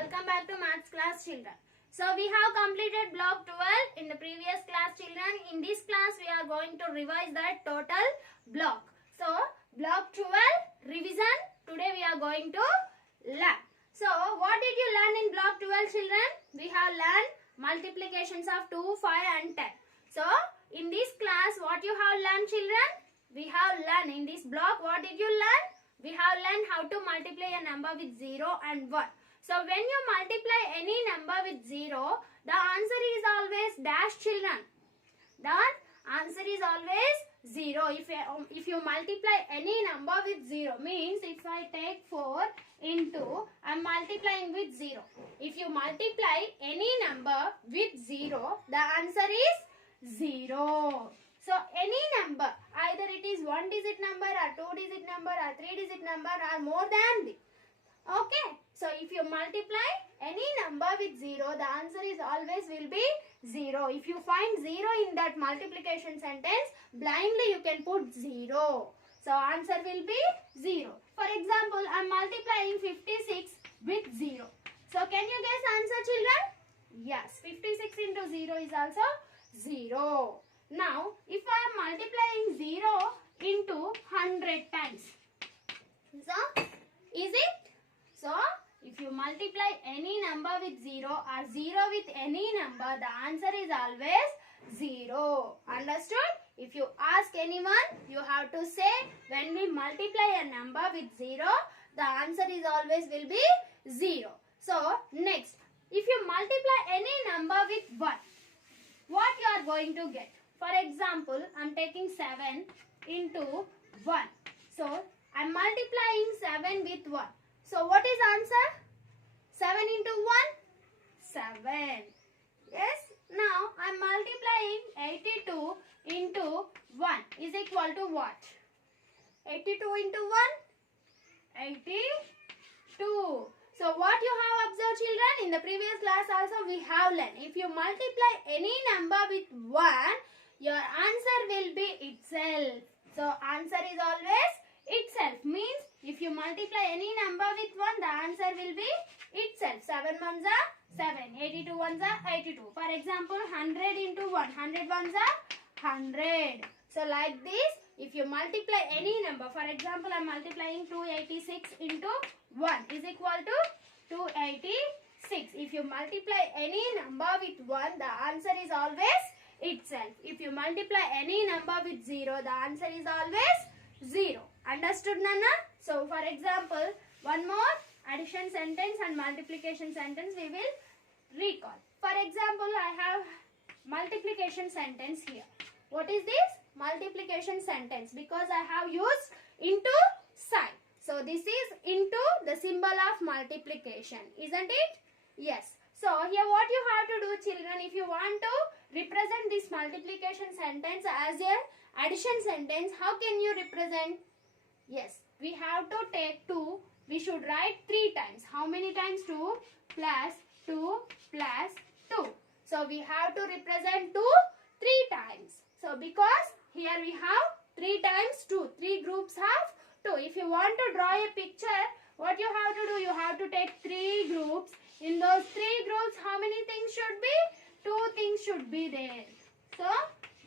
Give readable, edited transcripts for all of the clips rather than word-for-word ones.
welcome back to maths class children. So we have completed block 12 in the previous class children. In this class we are going to revise that total block. So block 12 revision today we are going to learn. So what did you learn in block 12 children? We have learned multiplications of 2, 5 and 10. So in this class what you have learned children? We have learned in this block what did you learn? We have learned how to multiply a number with 0 and 1. So when you multiply any number with 0, the answer is always dash children. The answer is always 0. If you multiply any number with 0, means if I take 4 into, I am multiplying with 0. If you multiply any number with 0, the answer is 0. So any number, either it is 1 digit number or 2 digit number or 3 digit number or more than this. Okay. So if you multiply any number with 0, the answer is always will be 0. If you find 0 in that multiplication sentence, blindly you can put 0. So answer will be 0. For example, I am multiplying 56 with 0. So can you guess answer children? Yes, 56 into 0 is also 0. Now, if I am multiplying 0 into 100 times, so is it? So, if you multiply any number with 0 or 0 with any number, the answer is always 0. Understood? If you ask anyone, you have to say when we multiply a number with 0, the answer is always will be 0. So, next, if you multiply any number with 1, what you are going to get? For example, I am taking 7 into 1. So, I am multiplying 7 with 1. So, what is answer? 7 into 1? 7. Yes. Now, I am multiplying 82 into 1 is equal to what? 82 into 1? 82. So, what you have observed children? In the previous class also we have learned. If you multiply any number with 1, your answer will be itself. So, answer is always itself. Means, if you multiply any number with 1, the answer will be itself. 7 ones are 7. 82 ones are 82. For example, 100 into 1. 100 ones are 100. So, like this, if you multiply any number, for example, I am multiplying 286 into 1 is equal to 286. If you multiply any number with 1, the answer is always itself. If you multiply any number with 0, the answer is always 0. Understood, Nana? So, for example, one more addition sentence and multiplication sentence we will recall. For example, I have multiplication sentence here. What is this? Multiplication sentence, because I have used into sign. So, this is into the symbol of multiplication. Isn't it? Yes. So, here what you have to do children, if you want to represent this multiplication sentence as a addition sentence, how can you represent? Yes, we have to take 2. We should write 3 times. How many times? 2 plus 2 plus 2. So, we have to represent 2 3 times. So, because here we have 3 times 2. 3 groups have 2. If you want to draw a picture, what you have to do? You have to take 3 groups. In those 3 groups, how many things should be? 2 things should be there. So,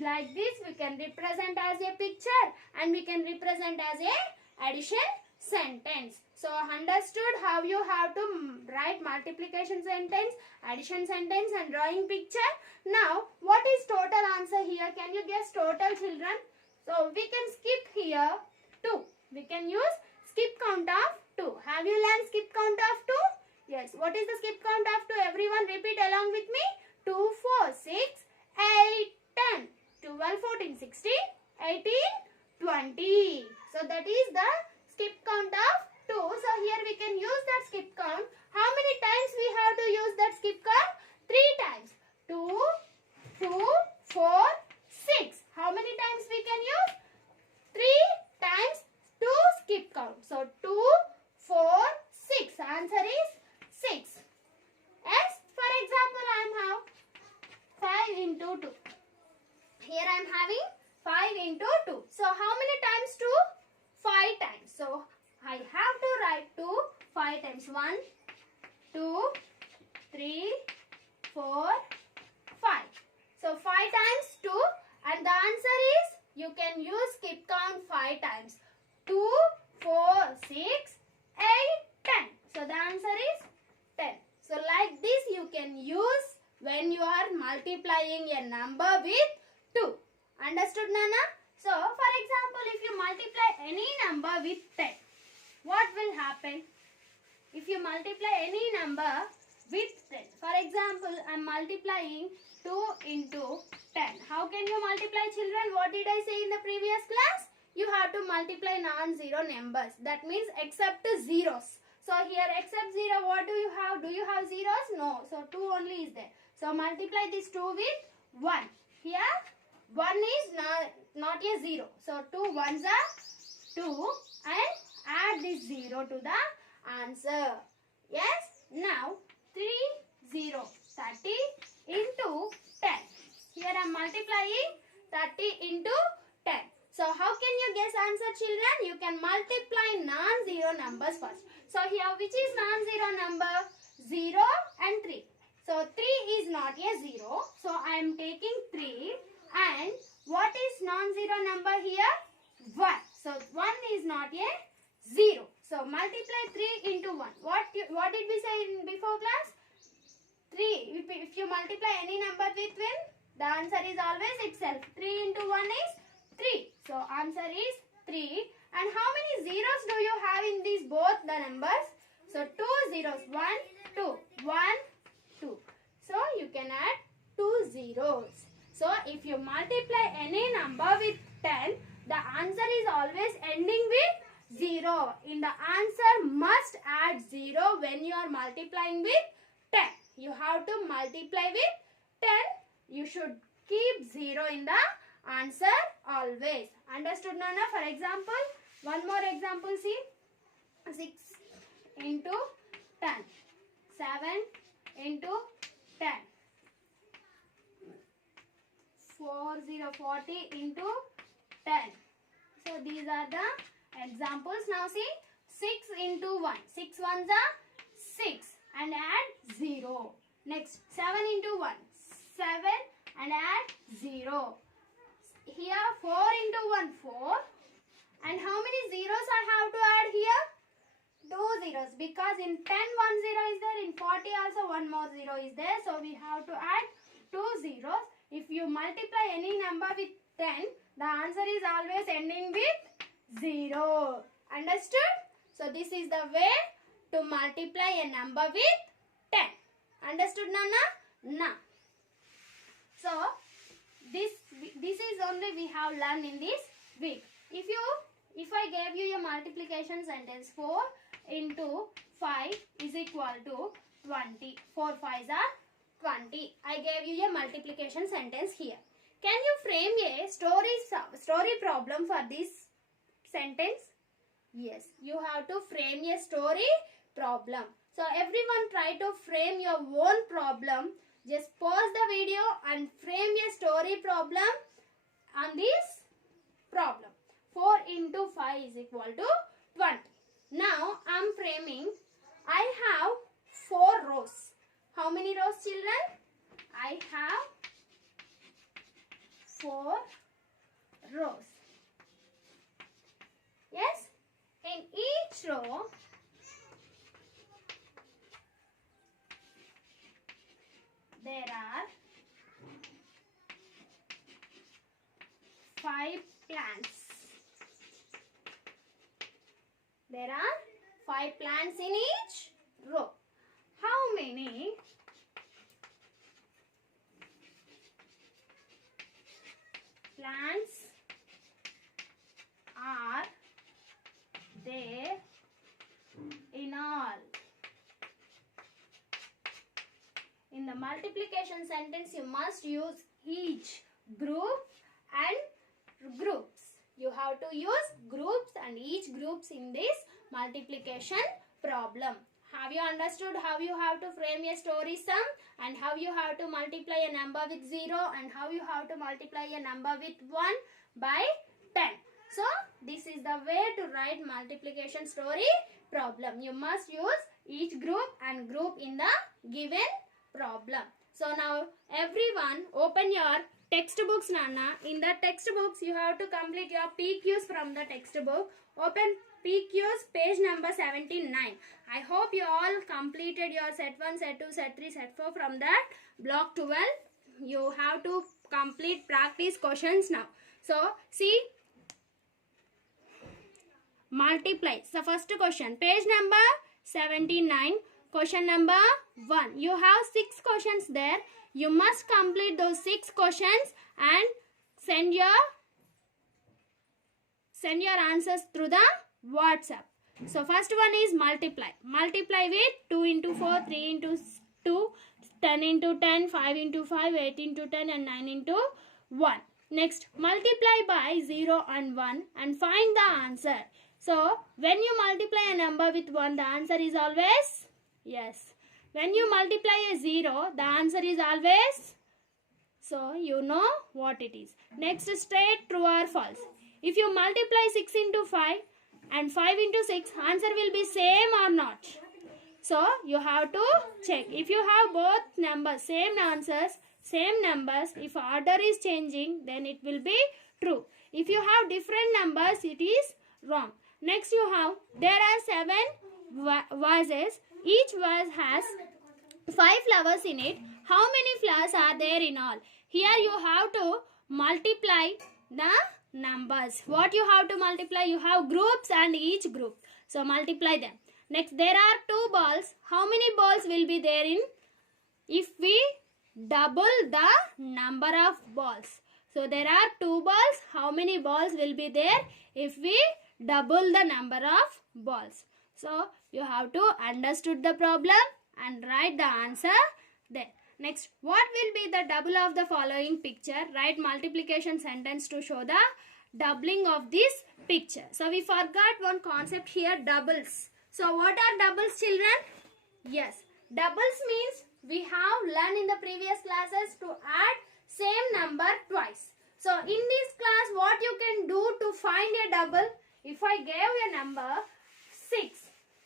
like this we can represent as a picture and we can represent as a addition sentence. So, understood how you have to write multiplication sentence, addition sentence and drawing picture. Now, what is total answer here? Can you guess total children? So, we can skip here 2. We can use skip count of 2. Have you learned skip count of 2? Yes. What is the skip count of 2? Everyone repeat along with me. 2, 4, 6, 8, 10. 12, 14, 16, 18, 20. So, that is the skip count of 2. So, here we can use that skip count. How many times we have to use that skip count? 3 times. 2, 2, 4, 6. How many times we can use? 3 times 2 skip count. So, 2, 4, 6. Answer is 6. Yes. For example, I am have 5 into 2. Here I am having 5 into 2. So, how many times 2? 5 times. So, I have to write 2 5 times. 1, 2, 3, 4, 5. So 5 times 2, and the answer is, you can use skip count 5 times. 2, 4, 6, 8, 10. So the answer is 10. So like this you can use when you are multiplying a number with 2. Understood, Nana? So for example, if you multiply any number with 10, what will happen? If you multiply any number with 10, for example, I am multiplying 2 into 10. How can you multiply, children? What did I say in the previous class? You have to multiply non-zero numbers. That means except zeros. So here except 0, what do you have? Do you have zeros? No. So 2 only is there. So multiply this 2 with 1. Here 1 is not a 0. So 2 ones are 2, and add this 0 to the answer. Yes. Now 3, 0, 30 into 10. Here I am multiplying 30 into 10. So how can you guess answer, children? You can multiply non-zero numbers first. So here which is non-zero number? 0 and 3. So 3 is not a 0. So I am taking 3. And what is non-zero number here? 1. So 1 is not a 0. So multiply 3 into 1. What did we say in before class? 3. If you multiply any number with 1, the answer is always itself. 3 into 1 is 3. So answer is 3. And how many zeros do you have in these both the numbers? So 2 zeros. 1, 2. 1, 2. So you can add 2 zeros. So if you multiply any number with 10, the answer is always ending with 0. In the answer must add 0 when you are multiplying with 10. You have to multiply with 10. You should keep 0 in the answer always. Understood, Nana? For example, one more example, see. 6 into 10. 7 into 10. 40 into 10. So these are the examples. Now see, 6 into 1. 6 ones are 6 and add 0. Next, 7 into 1. 7 and add 0. Here 4 into 1, 4. And how many zeros I have to add here? 2 zeros, because in 10 1 zero is there, in 40 also one more 0 is there. So we have to add 2 zeros. If you multiply any number with 10, the answer is always ending with 0. Understood? So this is the way to multiply a number with 10. Understood, Nana? Now, so this is only we have learned in this week. If I gave you a multiplication sentence, 4 into 5 is equal to 20. 4 5s are 20. I gave you a multiplication sentence here. Can you frame a story problem for this sentence? Yes, you have to frame a story problem. So everyone try to frame your own problem. Just pause the video and frame a story problem on this problem. 4 into 5 is equal to 20. Now I am framing. I have 4 rows. How many rows, children? I have 4 rows. Yes? In each row, there are 5 plants. There are 5 plants in each row. How many plants are there in all? In the multiplication sentence, you must use each group and groups. You have to use groups and each groups in this multiplication problem. Have you understood how you have to frame a story sum and how you have to multiply a number with 0 and how you have to multiply a number with 1 by 10? So, this is the way to write multiplication story problem. You must use each group and group in the given problem. So now everyone open your textbooks, Nana. In the textbooks you have to complete your PQs from the textbook. Open PQs page number 79. I hope you all completed your set 1, set 2, set 3, set 4 from that block 12. You have to complete practice questions now. So see, multiply. So first question, page number 79, question number 1. You have 6 questions there. You must complete those 6 questions and send your answers through the WhatsApp. So first one is multiply. Multiply with 2 into 4, 3 into 2, 10 into 10, 5 into 5, 8 into 10 and 9 into 1. Next, multiply by 0 and 1 and find the answer. So when you multiply a number with 1, the answer is always yes. When you multiply a 0, the answer is always, so you know what it is. Next, straight true or false. If you multiply 6 into 5 and 5 into 6, answer will be same or not. So you have to check. If you have both numbers, same answers, same numbers, if order is changing, then it will be true. If you have different numbers, it is wrong. Next you have, there are 7 vases. Each vase has 5 flowers in it. How many flowers are there in all? Here you have to multiply the numbers. What you have to multiply? You have groups and each group. So multiply them. Next, there are 2 balls. How many balls will be there in? If we double the number of balls. So there are 2 balls. How many balls will be there if we double the number of balls? So you have to understood the problem and write the answer there. Next, what will be the double of the following picture? Write multiplication sentence to show the doubling of this picture. So we forgot one concept here, doubles. So what are doubles, children? Yes, doubles means we have learned in the previous classes to add same number twice. So in this class, what you can do to find a double? If I gave a number 6,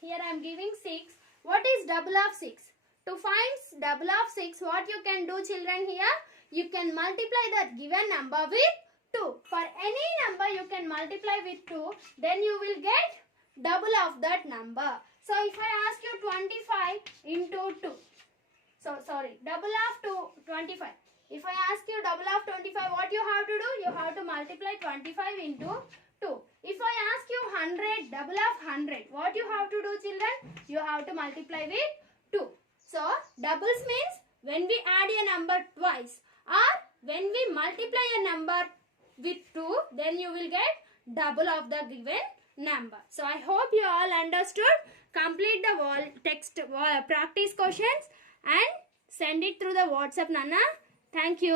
here I am giving 6. What is double of 6? To find double of 6, what you can do, children, here? You can multiply that given number with 2. For any number you can multiply with 2, then you will get double of that number. So if I ask you 25 into 2, so sorry, double of 25. If I ask you double of 25, what you have to do? You have to multiply 25 into 2. If I ask you 100, double of 100, what you have to do, children? You have to multiply with 2. So doubles means when we add a number twice or when we multiply a number with 2, then you will get double of the given number. So I hope you all understood. Complete the practice questions and send it through the WhatsApp, Nana. Thank you.